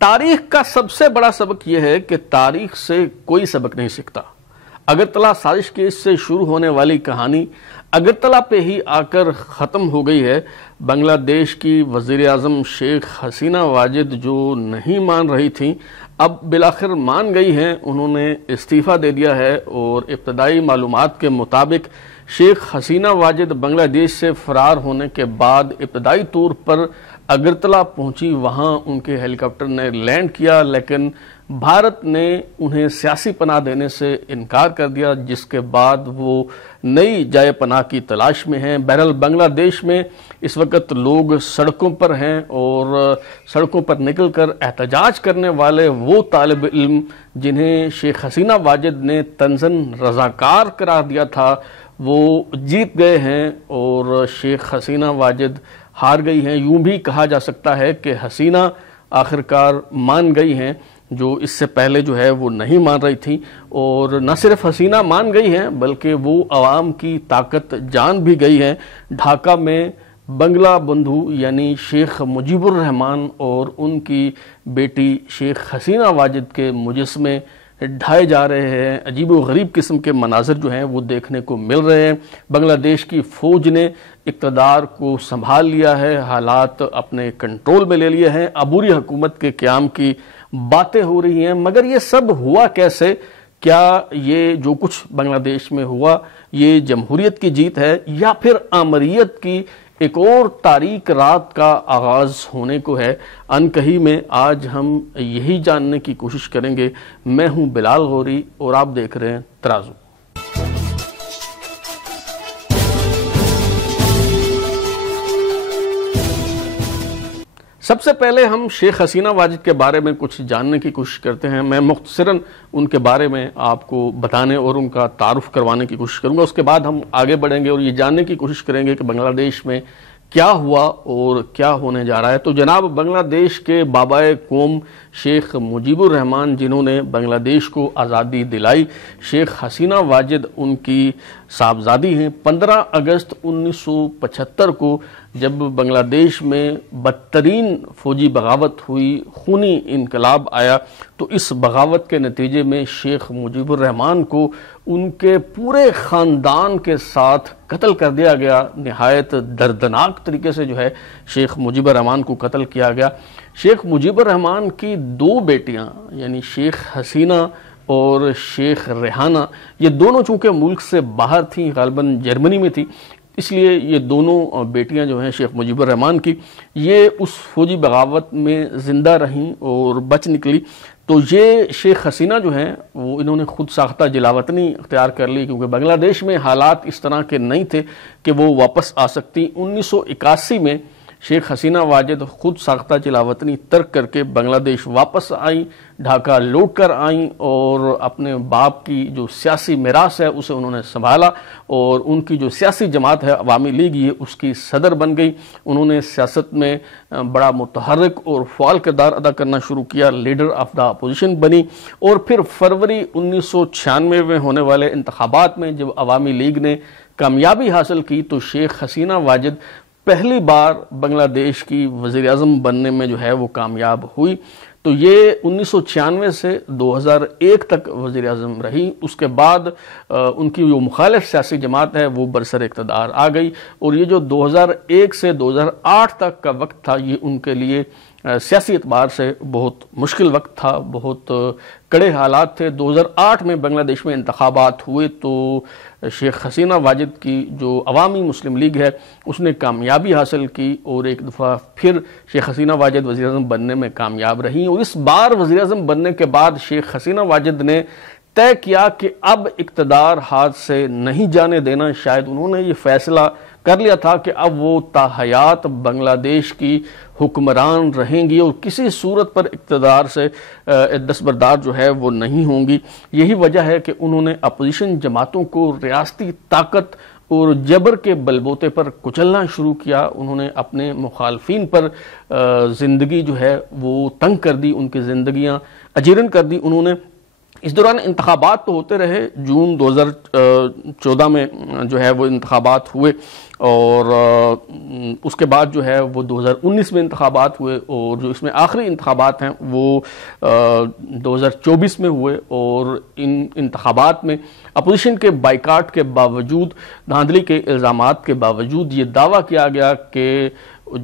تاریخ کا سب سے بڑا سبق یہ ہے کہ تاریخ سے کوئی سبق نہیں سیکھتا۔ اگرتلا سازش کیس سے شروع ہونے والی کہانی اگرتلا پہ ہی آ کر ختم ہو گئی ہے۔ بنگلہ دیش کی وزیر اعظم شیخ حسینہ واجد جو نہیں مان رہی تھیں، اب بالآخر مان گئی ہیں۔ انہوں نے استعفیٰ دے دیا ہے اور ابتدائی معلومات کے مطابق شیخ حسینہ واجد بنگلہ دیش سے فرار ہونے کے بعد ابتدائی طور پر اگرتلا پہنچی، وہاں ان کے ہیلی کاپٹر نے لینڈ کیا، لیکن بھارت نے انہیں سیاسی پناہ دینے سے انکار کر دیا، جس کے بعد وہ نئی جائے پناہ کی تلاش میں ہیں۔ بہرحال بنگلہ دیش میں اس وقت لوگ سڑکوں پر ہیں اور سڑکوں پر نکل کر احتجاج کرنے والے وہ طالب علم جنہیں شیخ حسینہ واجد نے طنزاً رضاکار قرار دیا تھا، وہ جیت گئے ہیں اور شیخ حسینہ واجد ہار گئی ہیں۔ یوں بھی کہا جا سکتا ہے کہ حسینہ آخرکار مان گئی ہیں، جو اس سے پہلے جو ہے وہ نہیں مان رہی تھیں، اور نہ صرف حسینہ مان گئی ہیں بلکہ وہ عوام کی طاقت جان بھی گئی ہیں۔ ڈھاکہ میں بنگلہ بندھو یعنی شیخ مجیب الرحمان اور ان کی بیٹی شیخ حسینہ واجد کے مجسمے ڈھائے جا رہے ہیں۔ عجیب و غریب قسم کے مناظر جو ہیں وہ دیکھنے کو مل رہے ہیں۔ بنگلہ دیش کی فوج نے اقتدار کو سنبھال لیا ہے، حالات اپنے کنٹرول میں لے لیے ہیں، عبوری حکومت کے قیام کی باتیں ہو رہی ہیں۔ مگر یہ سب ہوا کیسے؟ کیا یہ جو کچھ بنگلہ دیش میں ہوا یہ جمہوریت کی جیت ہے یا پھر آمریت کی ایک اور تاریک رات کا آغاز ہونے کو ہے؟ انکہی میں آج ہم یہی جاننے کی کوشش کریں گے۔ میں ہوں بلال غوری اور آپ دیکھ رہے ہیں ترازو۔ سب سے پہلے ہم شیخ حسینہ واجد کے بارے میں کچھ جاننے کی کوشش کرتے ہیں۔ میں مختصراً ان کے بارے میں آپ کو بتانے اور ان کا تعارف کروانے کی کوشش کروں گا، اس کے بعد ہم آگے بڑھیں گے اور یہ جاننے کی کوشش کریں گے کہ بنگلہ دیش میں کیا ہوا اور کیا ہونے جا رہا ہے۔ تو جناب بنگلہ دیش کے بابائے قوم شیخ مجیب الرحمان جنہوں نے بنگلہ دیش کو آزادی دلائی، شیخ حسینہ واجد ان کی صاحبزادی ہیں۔ 15 اگست 1975 کو جب بنگلہ دیش میں بدترین فوجی بغاوت ہوئی، خونی انقلاب آیا، تو اس بغاوت کے نتیجے میں شیخ مجیب الرحمان کو ان کے پورے خاندان کے ساتھ قتل کر دیا گیا۔ نہایت دردناک طریقے سے جو ہے شیخ مجیب الرحمان کو قتل کیا گیا۔ شیخ مجیب الرحمان کی 2 بیٹیاں یعنی شیخ حسینہ اور شیخ ریحانہ، یہ دونوں چونکہ ملک سے باہر تھیں، غالباً جرمنی میں تھی، اس لیے یہ دونوں بیٹیاں جو ہیں شیخ مجیب الرحمان کی، یہ اس فوجی بغاوت میں زندہ رہیں اور بچ نکلی۔ تو یہ شیخ حسینہ جو ہیں وہ انہوں نے خود ساختہ جلاوطنی اختیار کر لی، کیونکہ بنگلہ دیش میں حالات اس طرح کے نہیں تھے کہ وہ واپس آ سکتی۔ 1981 میں شیخ حسینہ واجد خود ساختہ جلاوطنی ترک کر کے بنگلہ دیش واپس آئیں، ڈھاکہ لوٹ کر آئیں اور اپنے باپ کی جو سیاسی میراث ہے اسے انہوں نے سنبھالا، اور ان کی جو سیاسی جماعت ہے عوامی لیگ، یہ اس کی صدر بن گئی۔ انہوں نے سیاست میں بڑا متحرک اور فعال کردار ادا کرنا شروع کیا، لیڈر آف دا اپوزیشن بنی، اور پھر فروری 1996 میں ہونے والے انتخابات میں جب عوامی لیگ نے کامیابی حاصل کی تو شیخ حسینہ واجد پہلی بار بنگلہ دیش کی وزیر اعظم بننے میں جو ہے وہ کامیاب ہوئی۔ تو یہ 1996 سے 2001 تک وزیر اعظم رہی۔ اس کے بعد ان کی جو مخالف سیاسی جماعت ہے وہ برسر اقتدار آ گئی، اور یہ جو 2001 سے 2008 تک کا وقت تھا یہ ان کے لیے سیاسی اعتبار سے بہت مشکل وقت تھا، بہت کڑے حالات تھے۔ 2008 میں بنگلہ دیش میں انتخابات ہوئے تو شیخ حسینہ واجد کی جو عوامی مسلم لیگ ہے اس نے کامیابی حاصل کی، اور ایک دفعہ پھر شیخ حسینہ واجد وزیر اعظم بننے میں کامیاب رہیں۔ اور اس بار وزیر اعظم بننے کے بعد شیخ حسینہ واجد نے طے کیا کہ اب اقتدار ہاتھ سے نہیں جانے دینا۔ شاید انہوں نے یہ فیصلہ کر لیا تھا کہ اب وہ تا حیات بنگلہ دیش کی حکمران رہیں گی اور کسی صورت پر اقتدار سے دستبردار جو ہے وہ نہیں ہوں گی۔ یہی وجہ ہے کہ انہوں نے اپوزیشن جماعتوں کو ریاستی طاقت اور جبر کے بلبوتے پر کچلنا شروع کیا۔ انہوں نے اپنے مخالفین پر زندگی جو ہے وہ تنگ کر دی، ان کی زندگیاں اجیرن کر دی۔ انہوں نے اس دوران انتخابات تو ہوتے رہے، جون 2014 میں جو ہے وہ انتخابات ہوئے، اور اس کے بعد جو ہے وہ 2019 میں انتخابات ہوئے، اور جو اس میں آخری انتخابات ہیں وہ 2024 میں ہوئے، اور ان انتخابات میں اپوزیشن کے بائیکاٹ کے باوجود، دھاندلی کے الزامات کے باوجود یہ دعویٰ کیا گیا کہ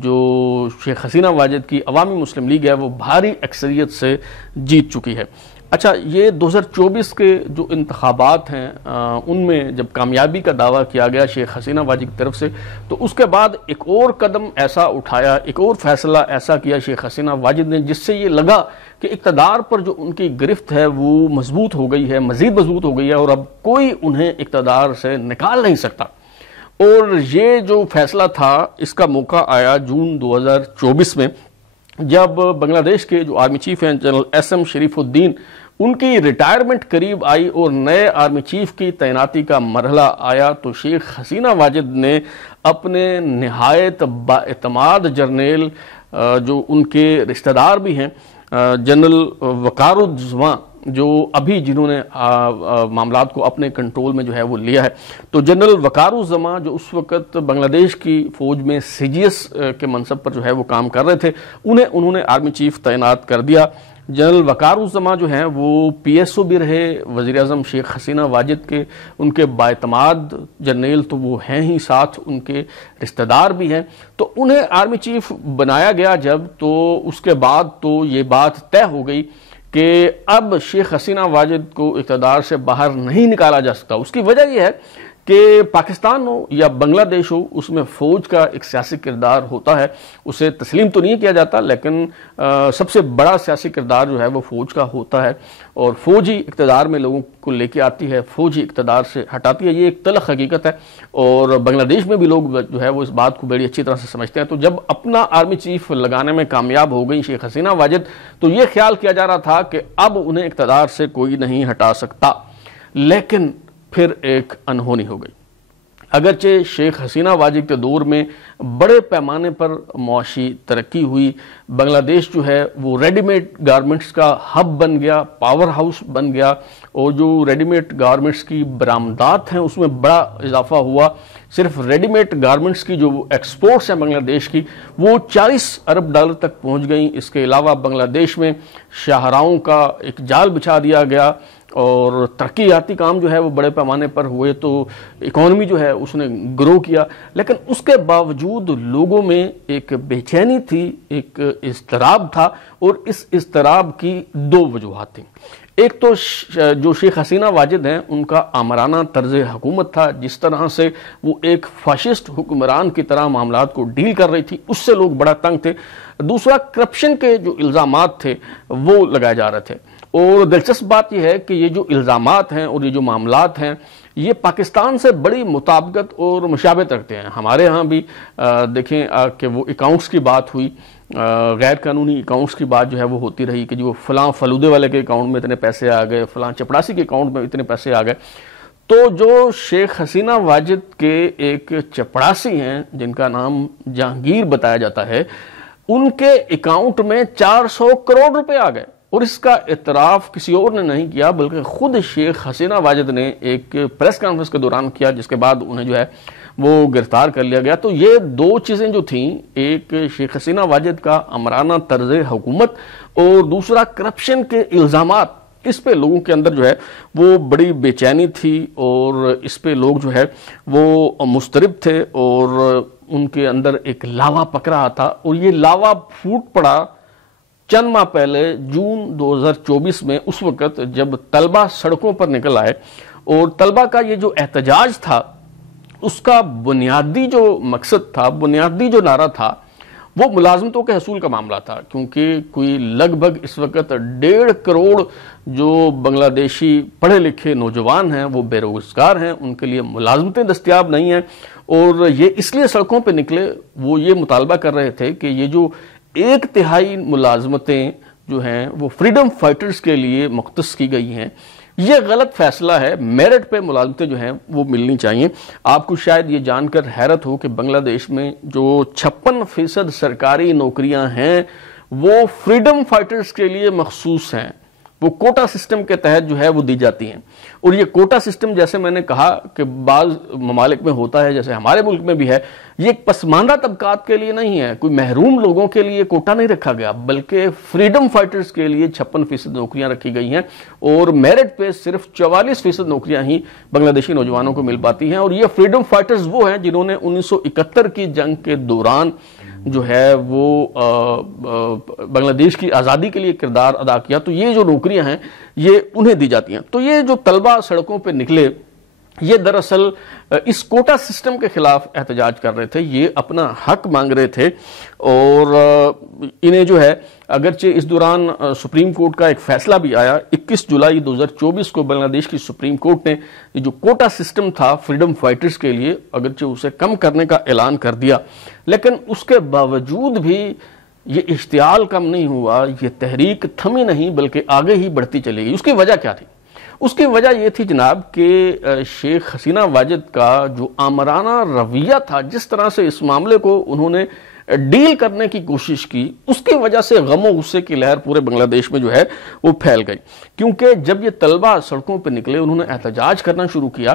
جو شیخ حسینہ واجد کی عوامی مسلم لیگ ہے وہ بھاری اکثریت سے جیت چکی ہے۔ اچھا، یہ 2024 کے جو انتخابات ہیں ان میں جب کامیابی کا دعویٰ کیا گیا شیخ حسینہ واجد کی طرف سے، تو اس کے بعد ایک اور قدم ایسا اٹھایا، ایک اور فیصلہ ایسا کیا شیخ حسینہ واجد نے، جس سے یہ لگا کہ اقتدار پر جو ان کی گرفت ہے وہ مضبوط ہو گئی ہے، مزید مضبوط ہو گئی ہے، اور اب کوئی انہیں اقتدار سے نکال نہیں سکتا۔ اور یہ جو فیصلہ تھا، اس کا موقع آیا جون 2024 میں، جب بنگلہ دیش کے جو آرمی چیف ہیں جنرل ایس ایم شریف الدین، ان کی ریٹائرمنٹ قریب آئی اور نئے آرمی چیف کی تعیناتی کا مرحلہ آیا، تو شیخ حسینہ واجد نے اپنے نہایت بااعتماد جرنیل جو ان کے رشتہ دار بھی ہیں، جنرل وقار الزماں، جو ابھی جنہوں نے معاملات کو اپنے کنٹرول میں جو ہے وہ لیا ہے، تو جنرل وقار الزماں جو اس وقت بنگلہ دیش کی فوج میں سی جی ایس کے منصب پر جو ہے وہ کام کر رہے تھے، انہوں نے آرمی چیف تعینات کر دیا۔ جنرل وقار الزماں جو ہیں وہ پی ایس او بھی رہے وزیر اعظم شیخ حسینہ واجد کے، ان کے بااعتماد جرنیل تو وہ ہیں ہی، ساتھ ان کے رشتہ دار بھی ہیں، تو انہیں آرمی چیف بنایا گیا جب، تو اس کے بعد تو یہ بات طے ہو گئی کہ اب شیخ حسینہ واجد کو اقتدار سے باہر نہیں نکالا جا سکتا۔ اس کی وجہ یہ ہے کہ پاکستان ہو یا بنگلہ دیش ہو، اس میں فوج کا ایک سیاسی کردار ہوتا ہے، اسے تسلیم تو نہیں کیا جاتا، لیکن سب سے بڑا سیاسی کردار جو ہے وہ فوج کا ہوتا ہے، اور فوج ہی اقتدار میں لوگوں کو لے کے آتی ہے، فوج ہی اقتدار سے ہٹاتی ہے، یہ ایک تلخ حقیقت ہے، اور بنگلہ دیش میں بھی لوگ جو ہے وہ اس بات کو بڑی اچھی طرح سے سمجھتے ہیں۔ تو جب اپنا آرمی چیف لگانے میں کامیاب ہو گئی شیخ حسینہ واجد، تو یہ خیال کیا جا رہا تھا کہ اب انہیں اقتدار سے کوئی نہیں ہٹا سکتا، لیکن پھر ایک انہونی ہو گئی۔ اگرچہ شیخ حسینہ واجد کے دور میں بڑے پیمانے پر معاشی ترقی ہوئی، بنگلہ دیش جو ہے وہ ریڈی میڈ گارمنٹس کا ہب بن گیا، پاور ہاؤس بن گیا، اور جو ریڈی میڈ گارمنٹس کی برآمدات ہیں اس میں بڑا اضافہ ہوا۔ صرف ریڈی میڈ گارمنٹس کی جو ایکسپورٹس ہیں بنگلہ دیش کی، وہ 40 ارب ڈالر تک پہنچ گئیں۔ اس کے علاوہ بنگلہ دیش میں شاہراہوں کا ایک جال بچھا دیا گیا، اور ترقیاتی کام جو ہے وہ بڑے پیمانے پر ہوئے، تو اکانومی جو ہے اس نے گرو کیا، لیکن اس کے باوجود لوگوں میں ایک بے چینی تھی، ایک اضطراب تھا، اور اس اضطراب کی دو وجوہات تھیں۔ ایک تو جو شیخ حسینہ واجد ہیں ان کا آمرانہ طرز حکومت تھا، جس طرح سے وہ ایک فاشسٹ حکمران کی طرح معاملات کو ڈیل کر رہی تھی، اس سے لوگ بڑا تنگ تھے۔ دوسرا، کرپشن کے جو الزامات تھے وہ لگائے جا رہے تھے، اور دلچسپ بات یہ ہے کہ یہ جو الزامات ہیں اور یہ جو معاملات ہیں یہ پاکستان سے بڑی مطابقت اور مشابہت رکھتے ہیں۔ ہمارے ہاں بھی دیکھیں کہ وہ اکاؤنٹس کی بات ہوئی، غیر قانونی اکاؤنٹس کی بات جو ہے وہ ہوتی رہی کہ جو فلاں فلودے والے کے اکاؤنٹ میں اتنے پیسے آ گئے، فلاں چپڑاسی کے اکاؤنٹ میں اتنے پیسے آ گئے۔ تو جو شیخ حسینہ واجد کے ایک چپڑاسی ہیں جن کا نام جہانگیر بتایا جاتا ہے، ان کے اکاؤنٹ میں 400 کروڑ روپے آ گئے، اور اس کا اعتراف کسی اور نے نہیں کیا بلکہ خود شیخ حسینہ واجد نے ایک پریس کانفرنس کے دوران کیا، جس کے بعد انہیں جو ہے وہ گرفتار کر لیا گیا۔ تو یہ دو چیزیں جو تھیں، ایک شیخ حسینہ واجد کا آمرانہ طرز حکومت، اور دوسرا کرپشن کے الزامات، اس پہ لوگوں کے اندر جو ہے وہ بڑی بے چینی تھی، اور اس پہ لوگ جو ہے وہ مضطرب تھے، اور ان کے اندر ایک لاوا پک رہا تھا، اور یہ لاوا پھوٹ پڑا چند ماہ پہلے جون 2024 میں، اس وقت جب طلبہ سڑکوں پر نکل آئے، اور طلبہ کا یہ جو احتجاج تھا اس کا بنیادی جو مقصد تھا، بنیادی جو نعرہ تھا، وہ ملازمتوں کے حصول کا معاملہ تھا، کیونکہ کوئی لگ بھگ اس وقت 1.5 کروڑ جو بنگلہ دیشی پڑھے لکھے نوجوان ہیں وہ بے روزگار ہیں، ان کے لیے ملازمتیں دستیاب نہیں ہیں، اور یہ اس لیے سڑکوں پہ نکلے، وہ یہ مطالبہ کر رہے تھے کہ یہ جو 1/3 ملازمتیں جو ہیں وہ فریڈم فائٹرز کے لیے مختص کی گئی ہیں، یہ غلط فیصلہ ہے، میرٹ پہ ملازمتیں جو ہیں وہ ملنی چاہیے۔ آپ کو شاید یہ جان کر حیرت ہو کہ بنگلہ دیش میں جو 56% سرکاری نوکریاں ہیں وہ فریڈم فائٹرز کے لیے مخصوص ہیں، وہ کوٹا سسٹم کے تحت جو ہے وہ دی جاتی ہیں. اور یہ کوٹا سسٹم جیسے میں نے کہا کہ بعض ممالک میں ہوتا ہے، جیسے ہمارے ملک میں بھی ہے، یہ ایک پسماندہ طبقات کے لیے نہیں ہے، کوئی محروم لوگوں کے لیے کوٹا نہیں رکھا گیا، بلکہ فریڈم فائٹرز کے لیے 56% نوکریاں رکھی گئی ہیں، اور میرٹ پہ صرف 44% نوکریاں ہی بنگلہ دیشی نوجوانوں کو مل پاتی ہیں. اور یہ فریڈم فائٹرز وہ ہیں جنہوں نے 1971 کی جنگ کے دوران جو ہے وہ بنگلہ دیش کی آزادی کے لیے کردار ادا کیا. تو یہ جو نوکریاں ہیں یہ انہیں دی جاتی ہیں. تو یہ جو طلبہ سڑکوں پہ نکلے، یہ دراصل اس کوٹا سسٹم کے خلاف احتجاج کر رہے تھے، یہ اپنا حق مانگ رہے تھے. اور انہیں جو ہے اگرچہ اس دوران سپریم کورٹ کا ایک فیصلہ بھی آیا، 21 جولائی 2024 کو بنگلہ دیش کی سپریم کورٹ نے یہ جو کوٹا سسٹم تھا فریڈم فائٹرز کے لیے، اگرچہ اسے کم کرنے کا اعلان کر دیا، لیکن اس کے باوجود بھی یہ اشتعال کم نہیں ہوا، یہ تحریک تھمی نہیں بلکہ آگے ہی بڑھتی چلی گئی. اس کی وجہ کیا تھی؟ اس کی وجہ یہ تھی جناب کہ شیخ حسینہ واجد کا جو آمرانہ رویہ تھا، جس طرح سے اس معاملے کو انہوں نے ڈیل کرنے کی کوشش کی، اس کی وجہ سے غم و غصے کی لہر پورے بنگلہ دیش میں جو ہے وہ پھیل گئی. کیونکہ جب یہ طلبہ سڑکوں پہ نکلے، انہوں نے احتجاج کرنا شروع کیا،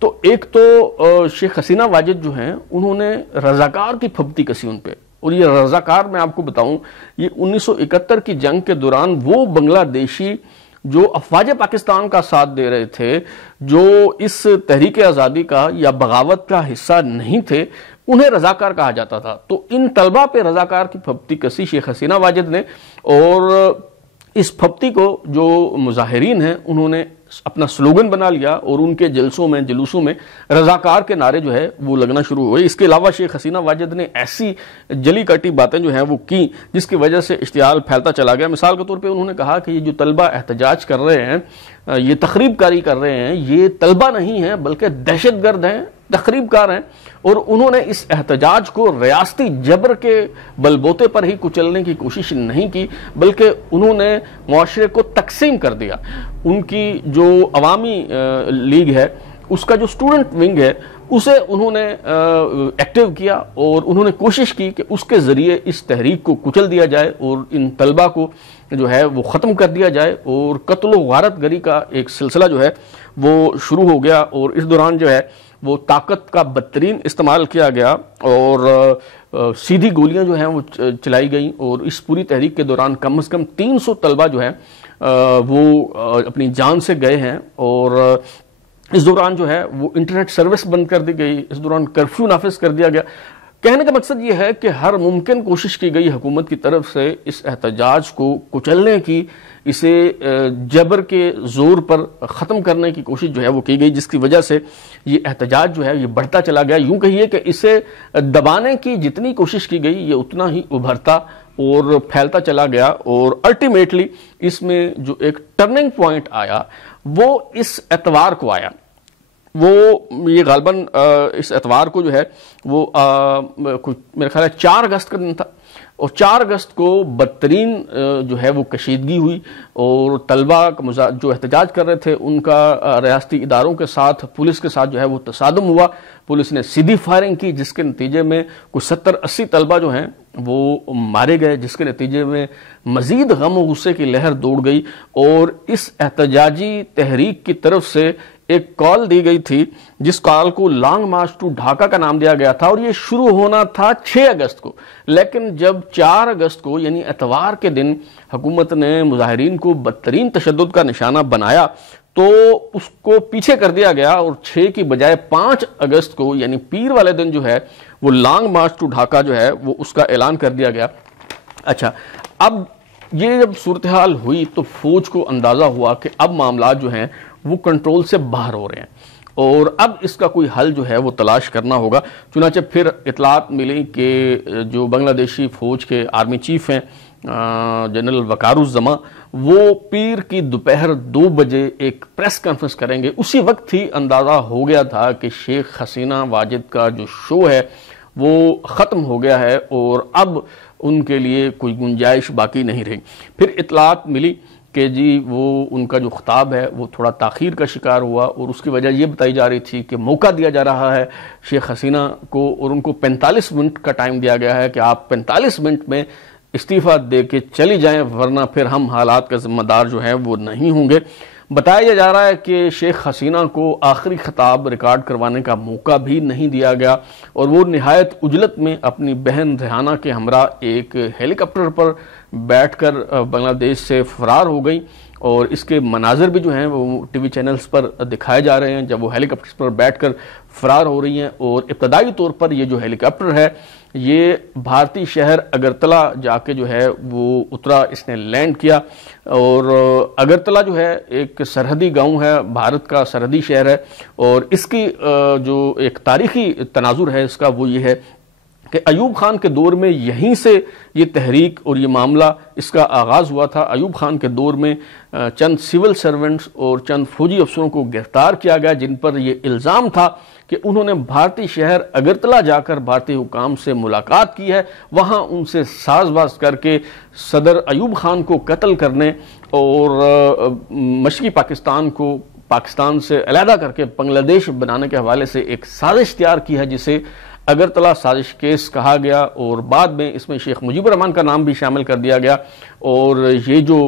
تو ایک تو شیخ حسینہ واجد جو ہیں انہوں نے رضاکار کی پھبتی کسی ان پہ. اور یہ رضاکار میں آپ کو بتاؤں، یہ 1971 کی جنگ کے دوران وہ بنگلہ دیشی جو افواج پاکستان کا ساتھ دے رہے تھے، جو اس تحریک آزادی کا یا بغاوت کا حصہ نہیں تھے، انہیں رضاکار کہا جاتا تھا. تو ان طلبہ پہ رضاکار کی پھبتی کسی شیخ حسینہ واجد نے، اور اس پھبتی کو جو مظاہرین ہیں انہوں نے اپنا سلوگن بنا لیا، اور ان کے جلسوں میں جلوسوں میں رضاکار کے نعرے جو ہے وہ لگنا شروع ہوئے. اس کے علاوہ شیخ حسینہ واجد نے ایسی جلی کٹی باتیں جو ہیں وہ کی جس کی وجہ سے اشتعال پھیلتا چلا گیا. مثال کے طور پہ انہوں نے کہا کہ یہ جو طلبہ احتجاج کر رہے ہیں، یہ تخریب کاری کر رہے ہیں، یہ طلبہ نہیں ہیں بلکہ دہشت گرد ہیں، تخریب کار ہیں. اور انہوں نے اس احتجاج کو ریاستی جبر کے بلبوتے پر ہی کچلنے کی کوشش نہیں کی، بلکہ انہوں نے معاشرے کو تقسیم کر دیا. ان کی جو عوامی لیگ ہے، اس کا جو سٹوڈنٹ ونگ ہے، اسے انہوں نے ایکٹیو کیا، اور انہوں نے کوشش کی کہ اس کے ذریعے اس تحریک کو کچل دیا جائے اور ان طلبہ کو جو ہے وہ ختم کر دیا جائے. اور قتل و غارت گری کا ایک سلسلہ جو ہے وہ شروع ہو گیا، اور اس دوران جو ہے وہ طاقت کا بدترین استعمال کیا گیا، اور سیدھی گولیاں جو ہیں وہ چلائی گئیں. اور اس پوری تحریک کے دوران کم از کم 300 طلبہ جو ہیں وہ اپنی جان سے گئے ہیں. اور اس دوران جو ہے وہ انٹرنیٹ سروس بند کر دی گئی، اس دوران کرفیو نافذ کر دیا گیا. کہنے کا مقصد یہ ہے کہ ہر ممکن کوشش کی گئی حکومت کی طرف سے اس احتجاج کو کچلنے کی، اسے جبر کے زور پر ختم کرنے کی کوشش جو ہے وہ کی گئی، جس کی وجہ سے یہ احتجاج جو ہے یہ بڑھتا چلا گیا. یوں کہیے کہ اسے دبانے کی جتنی کوشش کی گئی، یہ اتنا ہی ابھرتا اور پھیلتا چلا گیا. اور الٹیمیٹلی اس میں جو ایک ٹرننگ پوائنٹ آیا وہ اس اتوار کو آیا. وہ یہ غالباً اس اتوار کو جو ہے وہ میرے خیال ہے 4 اگست کا دن تھا، اور 4 اگست کو بدترین جو ہے وہ کشیدگی ہوئی، اور طلبہ جو احتجاج کر رہے تھے ان کا ریاستی اداروں کے ساتھ، پولیس کے ساتھ جو ہے وہ تصادم ہوا. پولیس نے سیدھی فائرنگ کی، جس کے نتیجے میں کچھ 70-80 طلبہ جو ہیں وہ مارے گئے، جس کے نتیجے میں مزید غم و غصے کی لہر دوڑ گئی. اور اس احتجاجی تحریک کی طرف سے ایک کال دی گئی تھی، جس کال کو لانگ مارچ ٹو ڈھاکہ کا نام دیا گیا تھا، اور یہ شروع ہونا تھا 6 اگست کو. لیکن جب 4 اگست کو یعنی اتوار کے دن حکومت نے مظاہرین کو بدترین تشدد کا نشانہ بنایا، تو اس کو پیچھے کر دیا گیا، اور 6 کی بجائے 5 اگست کو یعنی پیر والے دن جو ہے وہ لانگ مارچ ٹو ڈھاکہ جو ہے وہ اس کا اعلان کر دیا گیا. اچھا، اب یہ جب صورتحال ہوئی تو فوج کو اندازہ ہوا کہ اب معاملات جو ہیں وہ کنٹرول سے باہر ہو رہے ہیں، اور اب اس کا کوئی حل جو ہے وہ تلاش کرنا ہوگا. چنانچہ پھر اطلاعات ملی کہ جو بنگلہ دیشی فوج کے آرمی چیف ہیں جنرل وقار الزماں، وہ پیر کی دوپہر 2 بجے ایک پریس کانفرنس کریں گے. اسی وقت ہی اندازہ ہو گیا تھا کہ شیخ حسینہ واجد کا جو شو ہے وہ ختم ہو گیا ہے، اور اب ان کے لیے کوئی گنجائش باقی نہیں رہی. پھر اطلاعات ملی کہ جی وہ ان کا جو خطاب ہے وہ تھوڑا تاخیر کا شکار ہوا، اور اس کی وجہ یہ بتائی جا رہی تھی کہ موقع دیا جا رہا ہے شیخ حسینہ کو، اور ان کو 45 منٹ کا ٹائم دیا گیا ہے کہ آپ 45 منٹ میں استعفیٰ دے کے چلی جائیں، ورنہ پھر ہم حالات کا ذمہ دار جو ہے وہ نہیں ہوں گے۔ بتایا جا رہا ہے کہ شیخ حسینہ کو آخری خطاب ریکارڈ کروانے کا موقع بھی نہیں دیا گیا، اور وہ نہایت عجلت میں اپنی بہن ریحانہ کے ہمراہ ایک ہیلی کاپٹر پر بیٹھ کر بنگلہ دیش سے فرار ہو گئی، اور اس کے مناظر بھی جو ہیں وہ ٹی وی چینلز پر دکھائے جا رہے ہیں جب وہ ہیلی کاپٹر پر بیٹھ کر فرار ہو رہی ہیں۔ اور ابتدائی طور پر یہ جو ہیلی کاپٹر ہے یہ بھارتی شہر اگرتلہ جا کے جو ہے وہ اترا، اس نے لینڈ کیا، اور اگرتلہ جو ہے ایک سرحدی گاؤں ہے، بھارت کا سرحدی شہر ہے، اور اس کی جو ایک تاریخی تناظر ہے اس کا وہ یہ ہے کہ ایوب خان کے دور میں یہیں سے یہ تحریک اور یہ معاملہ اس کا آغاز ہوا تھا۔ ایوب خان کے دور میں چند سول سرونٹس اور چند فوجی افسروں کو گرفتار کیا گیا جن پر یہ الزام تھا کہ انہوں نے بھارتی شہر اگرتلہ جا کر بھارتی حکام سے ملاقات کی ہے، وہاں ان سے ساز باز کر کے صدر ایوب خان کو قتل کرنے اور مشرقی پاکستان کو پاکستان سے علیحدہ کر کے بنگلہ دیش بنانے کے حوالے سے ایک سازش تیار کی ہے جسے اگرتلہ سازش کیس کہا گیا، اور بعد میں اس میں شیخ مجیب الرحمان کا نام بھی شامل کر دیا گیا، اور یہ جو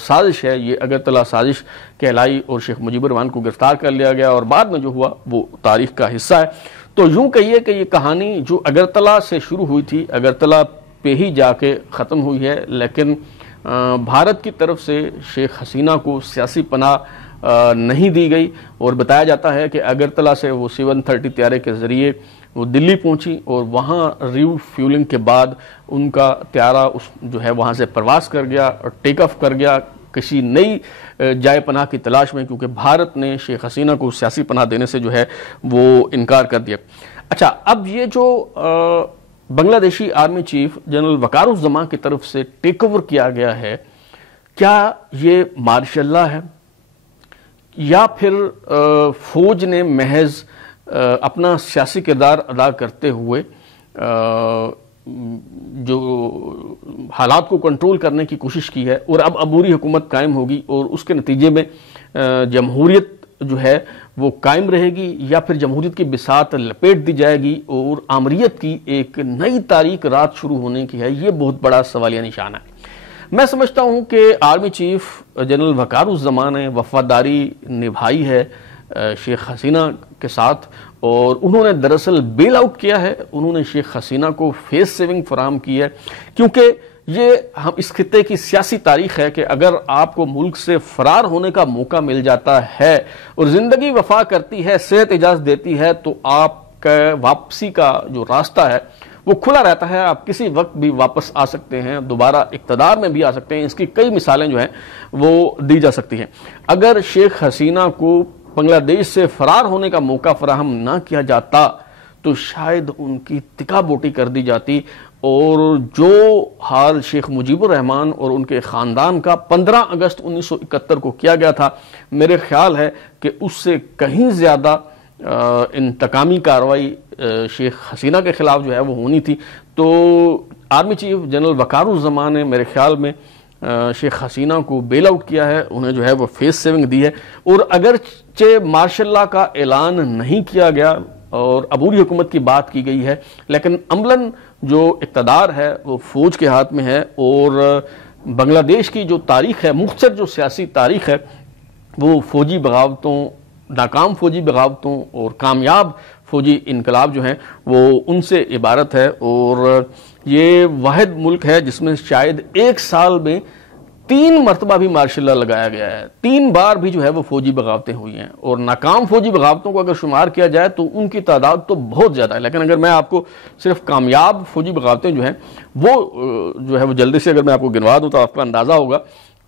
سازش ہے یہ اگرتلہ سازش کہلائی، اور شیخ مجیب الرحمان کو گرفتار کر لیا گیا، اور بعد میں جو ہوا وہ تاریخ کا حصہ ہے۔ تو یوں کہیے کہ یہ کہانی جو اگرتلہ سے شروع ہوئی تھی اگرتلہ پہ ہی جا کے ختم ہوئی ہے، لیکن بھارت کی طرف سے شیخ حسینہ کو سیاسی پناہ نہیں دی گئی، اور بتایا جاتا ہے کہ اگرتلہ سے وہ 730 طیارے کے ذریعے وہ دلی پہنچی، اور وہاں ریو فیولنگ کے بعد ان کا طیارہ جو ہے وہاں سے پرواز کر گیا اور ٹیک آف کر گیا کسی نئی جائے پناہ کی تلاش میں، کیونکہ بھارت نے شیخ حسینہ کو سیاسی پناہ دینے سے جو ہے وہ انکار کر دیا۔ اچھا، اب یہ جو بنگلہ دیشی آرمی چیف جنرل وقار الزمان کی طرف سے ٹیک اوور کیا گیا ہے، کیا یہ مارشل لا ہے یا پھر فوج نے محض اپنا سیاسی کردار ادا کرتے ہوئے جو حالات کو کنٹرول کرنے کی کوشش کی ہے، اور اب عبوری حکومت قائم ہوگی اور اس کے نتیجے میں جمہوریت جو ہے وہ قائم رہے گی، یا پھر جمہوریت کی بساط لپیٹ دی جائے گی اور آمریت کی ایک نئی تاریخ رات شروع ہونے کی ہے؟ یہ بہت بڑا سوالیہ نشان ہے۔ میں سمجھتا ہوں کہ آرمی چیف جنرل وقار الزمان نے وفاداری نبھائی ہے شیخ حسینہ کے ساتھ، اور انہوں نے دراصل بیل آؤٹ کیا ہے، انہوں نے شیخ حسینہ کو فیس سیونگ فراہم کی ہے، کیونکہ یہ ہم اس خطے کی سیاسی تاریخ ہے کہ اگر آپ کو ملک سے فرار ہونے کا موقع مل جاتا ہے اور زندگی وفا کرتی ہے، صحت اجازت دیتی ہے، تو آپ کا واپسی کا جو راستہ ہے وہ کھلا رہتا ہے، آپ کسی وقت بھی واپس آ سکتے ہیں، دوبارہ اقتدار میں بھی آ سکتے ہیں۔ اس کی کئی مثالیں جو ہیں وہ دی جا سکتی ہیں۔ اگر شیخ حسینہ کو بنگلہ دیش سے فرار ہونے کا موقع فراہم نہ کیا جاتا تو شاید ان کی تکا بوٹی کر دی جاتی، اور جو حال شیخ مجیب الرحمان اور ان کے خاندان کا 15 اگست 1971 کو کیا گیا تھا، میرے خیال ہے کہ اس سے کہیں زیادہ انتقامی کارروائی شیخ حسینہ کے خلاف جو ہے وہ ہونی تھی۔ تو آرمی چیف جنرل وقار الزمان نے میرے خیال میں شیخ حسینہ کو بیل آؤٹ کیا ہے، انہیں جو ہے وہ فیس سیونگ دی ہے، اور اگرچہ مارشل لا کا اعلان نہیں کیا گیا اور عبوری حکومت کی بات کی گئی ہے، لیکن عملاً جو اقتدار ہے وہ فوج کے ہاتھ میں ہے، اور بنگلہ دیش کی جو تاریخ ہے، مختصر جو سیاسی تاریخ ہے، وہ فوجی بغاوتوں، ناکام فوجی بغاوتوں اور کامیاب فوجی انقلاب جو ہیں وہ ان سے عبارت ہے، اور یہ واحد ملک ہے جس میں شاید ایک سال میں 3 مرتبہ بھی مارشل لا لگایا گیا ہے، 3 بار بھی جو ہے وہ فوجی بغاوتیں ہوئی ہیں، اور ناکام فوجی بغاوتوں کو اگر شمار کیا جائے تو ان کی تعداد تو بہت زیادہ ہے، لیکن اگر میں آپ کو صرف کامیاب فوجی بغاوتیں جو ہیں وہ جو ہے وہ جلدی سے اگر میں آپ کو گنوا دوں تو آپ کو اندازہ ہوگا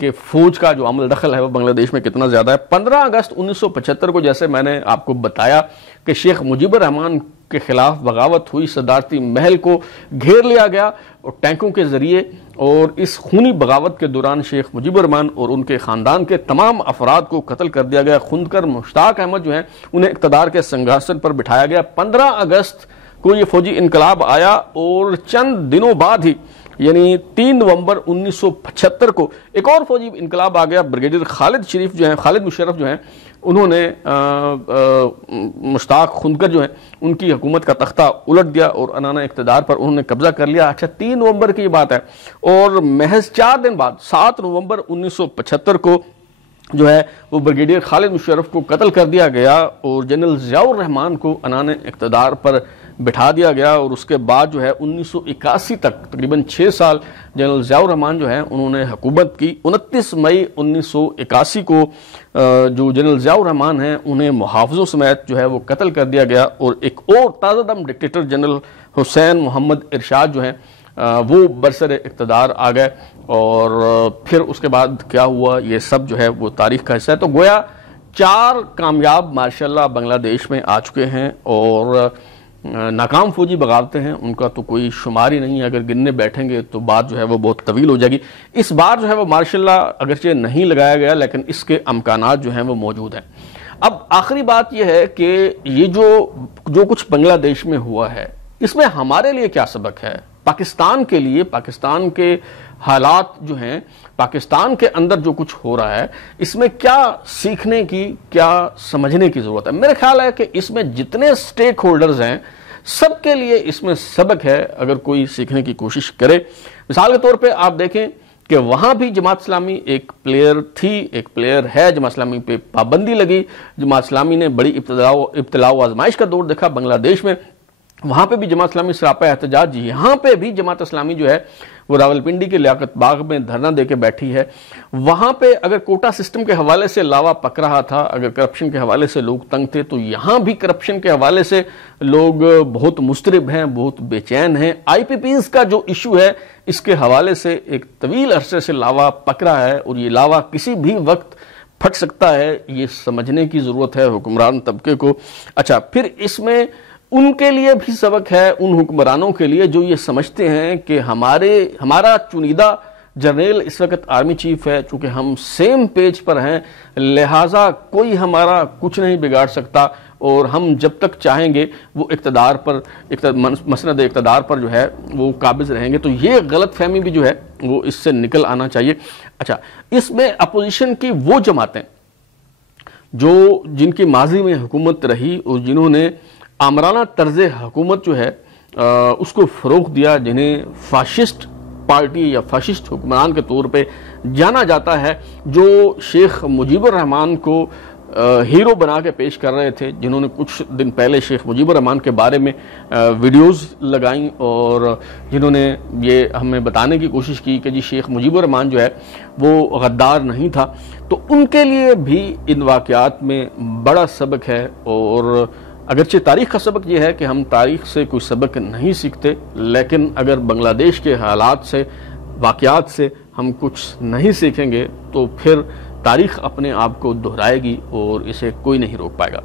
کہ فوج کا جو عمل دخل ہے وہ بنگلہ دیش میں کتنا زیادہ ہے۔ 15 اگست 1975 کو جیسے میں نے آپ کو بتایا کہ شیخ مجیب الرحمان کے خلاف بغاوت ہوئی، صدارتی محل کو گھیر لیا گیا اور ٹینکوں کے ذریعے، اور اس خونی بغاوت کے دوران شیخ مجیب الرحمان اور ان کے خاندان کے تمام افراد کو قتل کر دیا گیا۔ خندکر مشتاق احمد جو ہیں انہیں اقتدار کے سنگھاسن پر بٹھایا گیا۔ 15 اگست کو یہ فوجی انقلاب آیا، اور چند دنوں بعد ہی یعنی 3 نومبر 1975 کو ایک اور فوجی انقلاب آ گیا. بریگیڈیئر خالد مشرف جو ہیں انہوں نے مشتاق خندکر جو ہیں ان کی حکومت کا تختہ الٹ دیا اور عنانہ اقتدار پر انہوں نے قبضہ کر لیا. اچھا 3 نومبر کی یہ بات ہے اور محض 4 دن بعد 7 نومبر 1975 کو جو ہے وہ بریگیڈیئر خالد مشرف کو قتل کر دیا گیا اور جنرل ضیاء الرحمان کو عنانہ اقتدار پر بٹھا دیا گیا. اور اس کے بعد جو ہے 1981 تک تقریباً 6 سال جنرل ضیاء الرحمان جو ہیں انہوں نے حکومت کی. 29 مئی 1981 کو جو جنرل ضیاء الرحمان ہیں انہیں محافظوں سمیت جو ہے وہ قتل کر دیا گیا اور ایک اور تازہ دم ڈکٹیٹر جنرل حسین محمد ارشاد جو ہیں وہ برسر اقتدار آ گئے. اور پھر اس کے بعد کیا ہوا یہ سب جو ہے وہ تاریخ کا حصہ ہے. تو گویا 4 کامیاب ماشاءاللہ بنگلہ دیش میں آ چکے ہیں اور ناکام فوجی بغاوتیں ہیں ان کا تو کوئی شمار ہی نہیں ہے. اگر گننے بیٹھیں گے تو بات جو ہے وہ بہت طویل ہو جائے گی. اس بار جو ہے وہ ماشاءاللہ اگرچہ نہیں لگایا گیا لیکن اس کے امکانات جو ہیں وہ موجود ہیں. اب آخری بات یہ ہے کہ یہ جو کچھ بنگلہ دیش میں ہوا ہے اس میں ہمارے لیے کیا سبق ہے. پاکستان کے لیے پاکستان کے حالات جو ہیں پاکستان کے اندر جو کچھ ہو رہا ہے اس میں کیا سیکھنے کی کیا سمجھنے کی ضرورت ہے. میرے خیال ہے کہ اس میں جتنے سٹیک ہولڈرز ہیں سب کے لیے اس میں سبق ہے اگر کوئی سیکھنے کی کوشش کرے. مثال کے طور پہ آپ دیکھیں کہ وہاں بھی جماعت اسلامی ایک پلیئر تھی ایک پلیئر ہے. جماعت اسلامی پہ پابندی لگی. جماعت اسلامی نے بڑی ابتلاء و آزمائش کا دور دیکھا بنگلہ دیش میں. وہاں پہ بھی جماعت اسلامی سراپا احتجاج. یہاں پہ بھی جماعت اسلامی جو ہے وہ راولپنڈی کے لیاقت باغ میں دھرنا دے کے بیٹھی ہے. وہاں پہ اگر کوٹا سسٹم کے حوالے سے لاوا پک رہا تھا, اگر کرپشن کے حوالے سے لوگ تنگ تھے, تو یہاں بھی کرپشن کے حوالے سے لوگ بہت مضطرب ہیں, بہت بے چین ہیں. آئی پی پیز کا جو ایشو ہے اس کے حوالے سے ایک طویل عرصے سے لاوا پک رہا ہے اور یہ لاوا کسی بھی وقت پھٹ سکتا ہے. یہ سمجھنے کی ضرورت ہے حکمران طبقے کو. اچھا پھر اس میں ان کے لیے بھی سبق ہے, ان حکمرانوں کے لیے جو یہ سمجھتے ہیں کہ ہمارا چنیدہ جنرل اس وقت آرمی چیف ہے, چونکہ ہم سیم پیج پر ہیں لہٰذا کوئی ہمارا کچھ نہیں بگاڑ سکتا اور ہم جب تک چاہیں گے وہ مسند اقتدار پر جو ہے وہ قابض رہیں گے. تو یہ غلط فہمی بھی جو ہے وہ اس سے نکل آنا چاہیے. اچھا اس میں اپوزیشن کی وہ جماعتیں جن کی ماضی میں حکومت رہی اور جنہوں نے آمرانہ طرز حکومت جو ہے اس کو فروغ دیا, جنہیں فاشسٹ پارٹی یا فاشسٹ حکمران کے طور پہ جانا جاتا ہے, جو شیخ مجیب الرحمان کو ہیرو بنا کے پیش کر رہے تھے, جنہوں نے کچھ دن پہلے شیخ مجیب الرحمان کے بارے میں ویڈیوز لگائیں اور جنہوں نے یہ ہمیں بتانے کی کوشش کی کہ جی شیخ مجیب الرحمان جو ہے وہ غدار نہیں تھا. تو ان کے لیے بھی ان واقعات میں بڑا سبق ہے. اور اگرچہ تاریخ کا سبق یہ ہے کہ ہم تاریخ سے کوئی سبق نہیں سیکھتے, لیکن اگر بنگلہ دیش کے حالات سے واقعات سے ہم کچھ نہیں سیکھیں گے تو پھر تاریخ اپنے آپ کو دہرائے گی اور اسے کوئی نہیں روک پائے گا.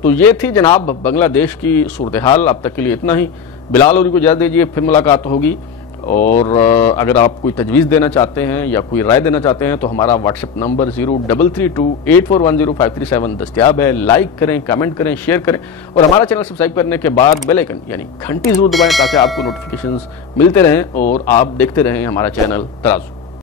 تو یہ تھی جناب بنگلہ دیش کی صورتحال. اب تک کے لیے اتنا ہی. بلال اوری کو اجازت دیجیے, پھر ملاقات ہوگی. اور اگر آپ کوئی تجویز دینا چاہتے ہیں یا کوئی رائے دینا چاہتے ہیں تو ہمارا واٹس ایپ نمبر 033284105337 دستیاب ہے. لائک کریں, کمنٹ کریں, شیئر کریں اور ہمارا چینل سبسکرائب کرنے کے بعد بیل آئیکن یعنی گھنٹی ضرور دبائیں تاکہ آپ کو نوٹیفیکیشنز ملتے رہیں اور آپ دیکھتے رہیں ہمارا چینل ترازو.